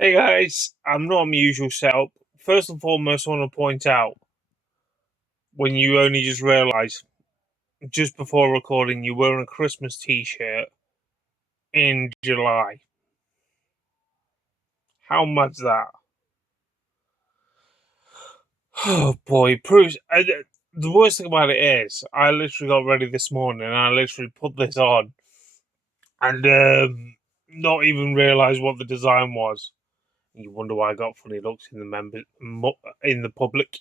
Hey guys, I'm not my usual setup. First and foremost, I want to point out when you only just realise just before recording you're wearing a Christmas t-shirt in July. How mad's that? Oh boy, proves. The worst thing about it is, I literally got ready this morning and I literally put this on and not even realise what the design was. You wonder why I got funny looks in in the public.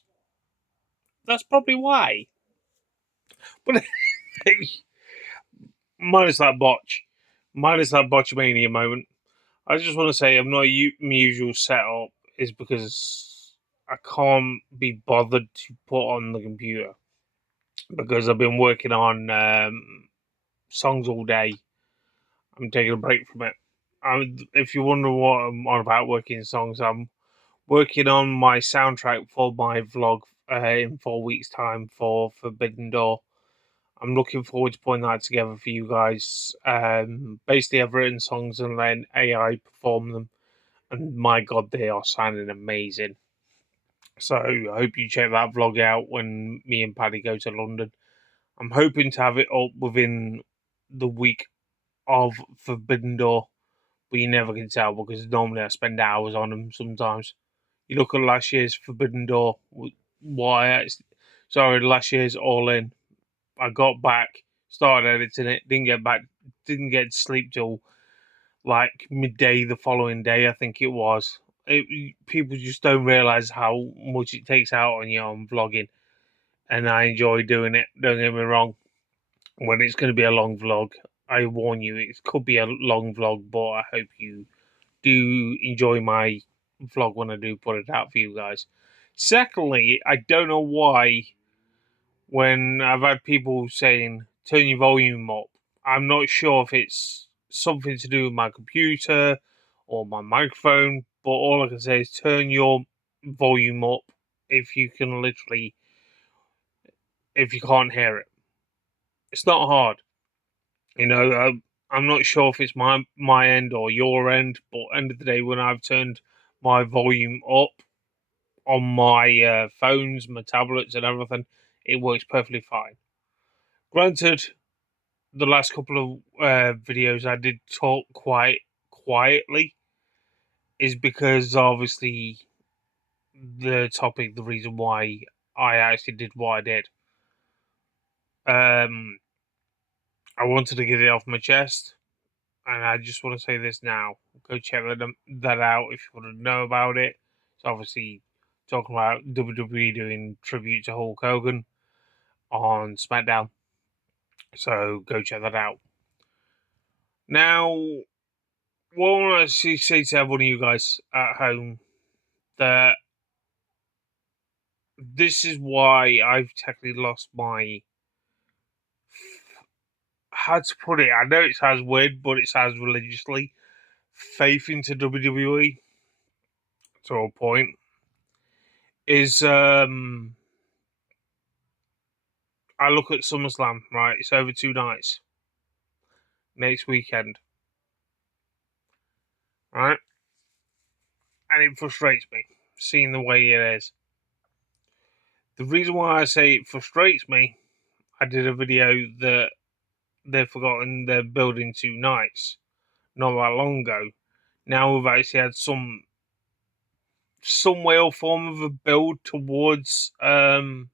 That's probably why. But minus that botch. Minus that botchamania moment. I just want to say I'm not my usual setup is because I can't be bothered to put on the computer because I've been working on songs all day. I'm taking a break from it. If you wonder what I'm on about working songs, I'm working on my soundtrack for my vlog in 4 weeks' time for Forbidden Door. I'm looking forward to putting that together for you guys. Basically, I've written songs and then AI perform them, and my god, they are sounding amazing. So I hope you check that vlog out when me and Paddy go to London. I'm hoping to have it up within the week of Forbidden Door, but you never can tell because normally I spend hours on them sometimes. You look at last year's Forbidden Door, last year's All In. I got back, started editing it, didn't get to sleep till like midday the following day, I think it was. People just don't realize how much it takes out on you on vlogging, and I enjoy doing it. Don't get me wrong. When it's going to be a long vlog, I warn you, it could be a long vlog, but I hope you do enjoy my vlog when I do put it out for you guys. Secondly, I don't know why when I've had people saying turn your volume up. I'm not sure if it's something to do with my computer or my microphone, but all I can say is turn your volume up if you can literally, if you can't hear it. It's not hard, you know. I'm not sure if it's my end or your end, but end of the day, when I've turned my volume up on my phones, my tablets, and everything, it works perfectly fine. Granted, the last couple of videos I did talk quite quietly is because obviously the topic, the reason why I actually did what I did. Um, I wanted to get it off my chest, and I just want to say this now. Go check that out if you want to know about it. It's obviously talking about WWE doing tribute to Hulk Hogan on SmackDown, so go check that out. Now, what I want to say to everyone of you guys at home that this is why I've technically lost my. How to put it? I know it sounds weird, but it sounds religiously faith into WWE to a point. Is I look at SummerSlam, right? It's over 2 nights next weekend, right? And it frustrates me seeing the way it is. The reason why I say it frustrates me, I did a video that they've forgotten they're building 2 nights not that long ago. Now we've actually had some way or form of a build towards SummerSlam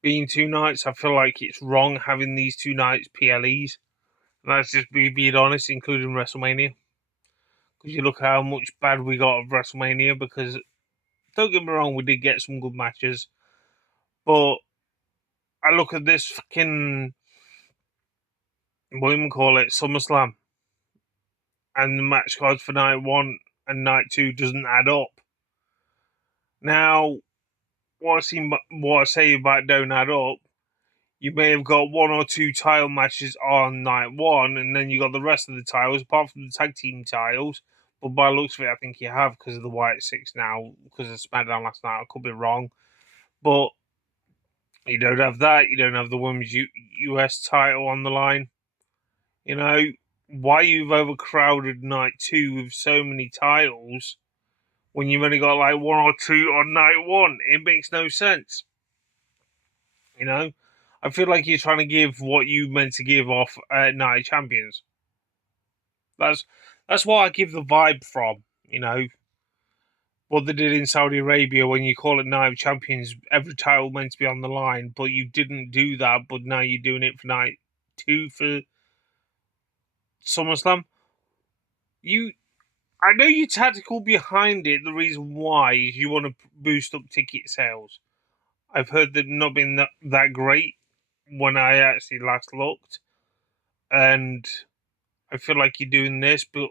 being 2 nights. I feel like it's wrong having these 2 nights PLEs. And that's just me being honest, including WrestleMania. Because you look how much bad we got of WrestleMania. Because don't get me wrong, we did get some good matches, but I look at this fucking what do you call it, SummerSlam, and the match cards for night one and night two doesn't add up. Now, what I say about don't add up, you may have got one or two title matches on night one, and then you got the rest of the titles, apart from the tag team titles. But by the looks of it, I think you have because of the White Six now, because of SmackDown last night. I could be wrong, but you don't have that. You don't have the Women's US title on the line. You know, why you've overcrowded night 2 with so many titles when you've only got like 1 or 2 on night 1. It makes no sense. You know? I feel like you're trying to give what you meant to give off Night Champions. That's what I give the vibe from, you know. What they did in Saudi Arabia when you call it Night of Champions, every title meant to be on the line, but you didn't do that, but now you're doing it for night 2 for SummerSlam. I know you're tactical behind it. The reason why is you want to boost up ticket sales. I've heard that not been that great when I actually last looked, and I feel like you're doing this, but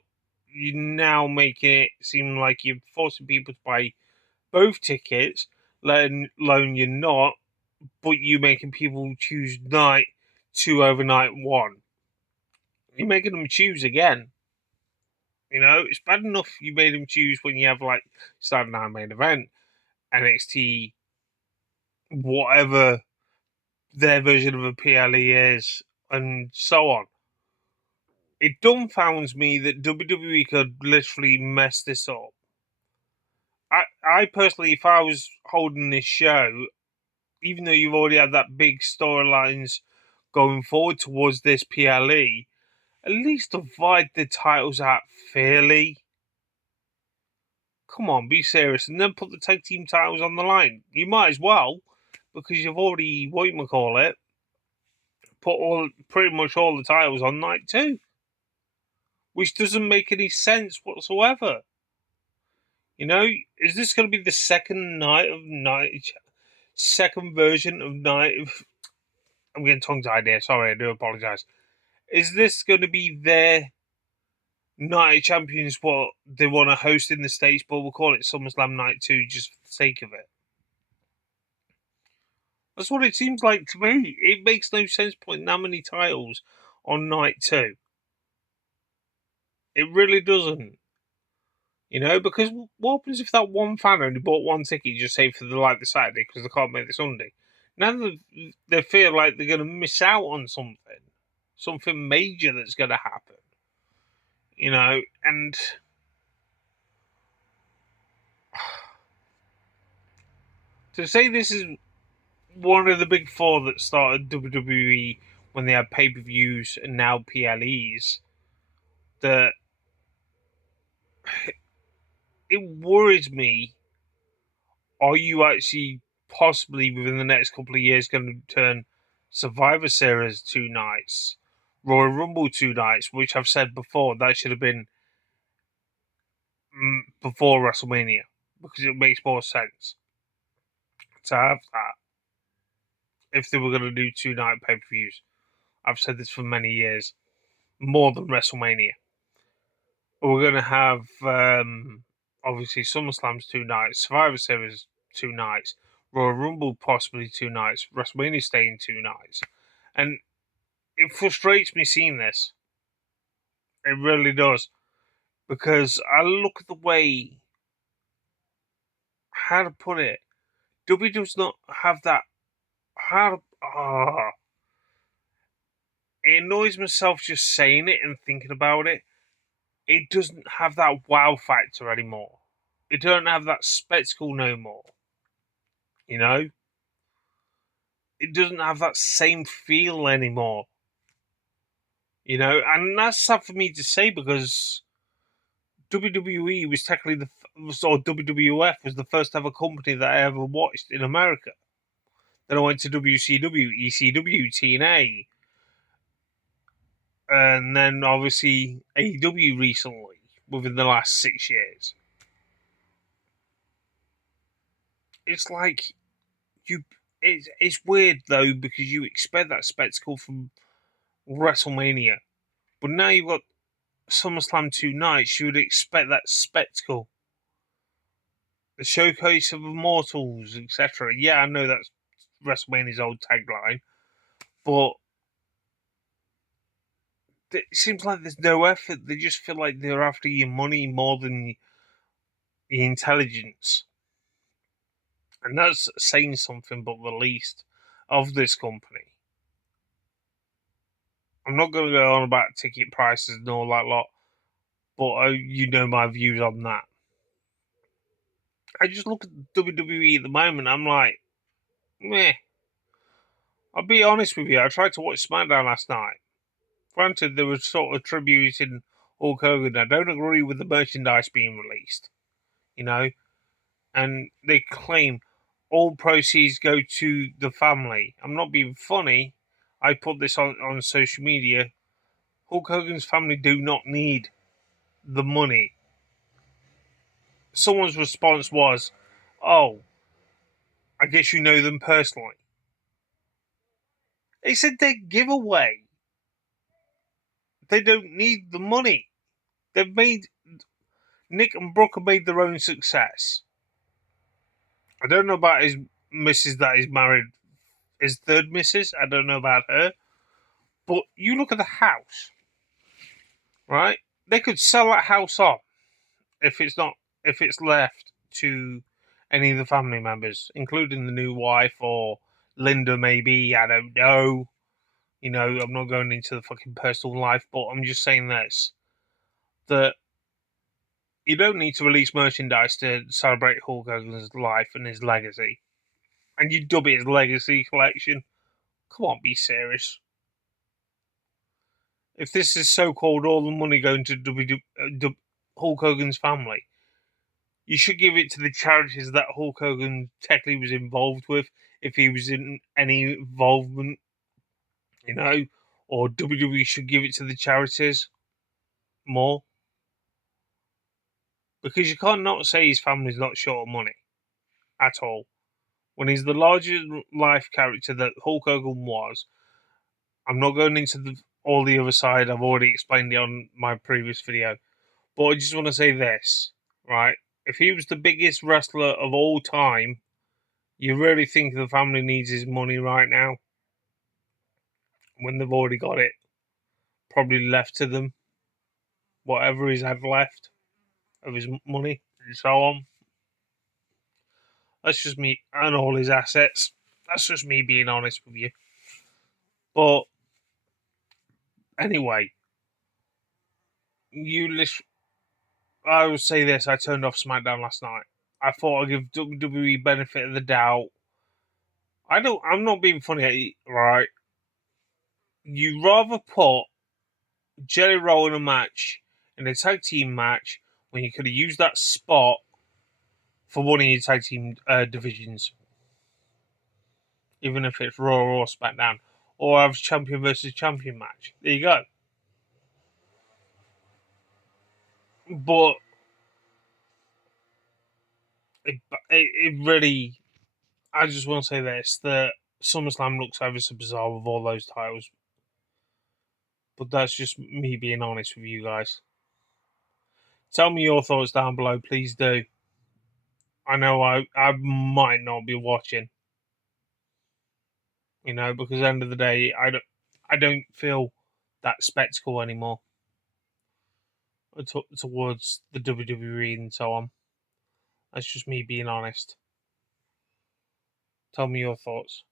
you're now making it seem like you're forcing people to buy both tickets, let alone you're not, but you're making people choose night 2 over night 1. You're making them choose again. You know, it's bad enough you made them choose when you have like Saturday Night Main Event, NXT, whatever their version of a PLE is, and so on. It dumbfounds me that WWE could literally mess this up. I personally, if I was holding this show, even though you've already had that big storylines going forward towards this PLE, at least divide the titles out fairly. Come on, be serious, and then put the tag team titles on the line. You might as well, because you've already put pretty much all the titles on night 2, which doesn't make any sense whatsoever. You know, is this going to be the second version of night of? I'm getting tongue tied here. Sorry, I do apologize. Is this going to be their Night of Champions? What they want to host in the States, but we'll call it SummerSlam Night 2 just for the sake of it. That's what it seems like to me. It makes no sense putting that many titles on night 2. It really doesn't. You know, because what happens if that one fan only bought one ticket, just say for the Saturday because they can't make the Sunday? Now they feel like they're going to miss out on something major that's going to happen. You know, and to say this is one of the big four that started WWE when they had pay-per-views and now PLEs, that it worries me. Are you actually possibly within the next couple of years going to turn Survivor Series 2 nights, Royal Rumble 2 nights, which I've said before that should have been before WrestleMania, because it makes more sense to have that if they were going to do 2 night pay-per-views. I've said this for many years, more than WrestleMania. We're going to have obviously SummerSlam's 2 nights, Survivor Series 2 nights, Royal Rumble possibly 2 nights, WrestleMania staying 2 nights. And it frustrates me seeing this. It really does. Because I look at the way, how to put it, W does not have that, it annoys myself just saying it and thinking about it. It doesn't have that wow factor anymore. It don't have that spectacle no more. You know? It doesn't have that same feel anymore. You know, and that's sad for me to say because WWE was technically or WWF was the first ever company that I ever watched in America. Then I went to WCW, ECW, TNA, and then obviously AEW recently within the last 6 years. It's like it's weird though because you expect that spectacle from WrestleMania, but now you've got SummerSlam 2 nights. You would expect that spectacle, the showcase of immortals, etc. Yeah, I know that's WrestleMania's old tagline, but it seems like there's no effort. They just feel like they're after your money more than your intelligence, and that's saying something but the least of this company. I'm not going to go on about ticket prices and all that lot, but you know my views on that. I just look at WWE at the moment. I'm like, meh. I'll be honest with you. I tried to watch SmackDown last night. Granted, there was sort of tributing Hulk Hogan. I don't agree with the merchandise being released, you know, and they claim all proceeds go to the family. I'm not being funny. I put this on social media. Hulk Hogan's family do not need the money. Someone's response was, "Oh, I guess you know them personally." It's a dead giveaway. They don't need the money. They've made Nick and Brooke have made their own success. I don't know about his missus that he's married, his third missus. I don't know about her. But you look at the house, right? They could sell that house on if it's left to any of the family members, including the new wife or Linda, maybe. I don't know. You know, I'm not going into the fucking personal life, but I'm just saying this: that you don't need to release merchandise to celebrate Hulk Hogan's life and his legacy, and you dub it as Legacy Collection. Come on, be serious. If this is so-called all the money going to Hulk Hogan's family, you should give it to the charities that Hulk Hogan technically was involved with, if he was in any involvement, you know, or WWE should give it to the charities more. Because you can't not say his family's not short of money at all. When he's the larger life character that Hulk Hogan was, I'm not going into all the other side. I've already explained it on my previous video. But I just want to say this, right? If he was the biggest wrestler of all time, you really think the family needs his money right now? When they've already got it probably left to them, whatever he's had left of his money and so on. That's just me, and all his assets. That's just me being honest with you. But anyway, I will say this: I turned off SmackDown last night. I thought I'd give WWE benefit of the doubt. I'm not being funny, right? You rather put Jelly Roll in a match, in a tag team match, when you could have used that spot for one of your tag team divisions, even if it's Raw or SmackDown, or have champion versus champion match. There you go. But it really, I just want to say this: that SummerSlam looks ever so bizarre with all those titles. But that's just me being honest with you guys. Tell me your thoughts down below, please do. I know I might not be watching, you know, because at the end of the day, I don't feel that spectacle anymore towards the WWE and so on. That's just me being honest. Tell me your thoughts.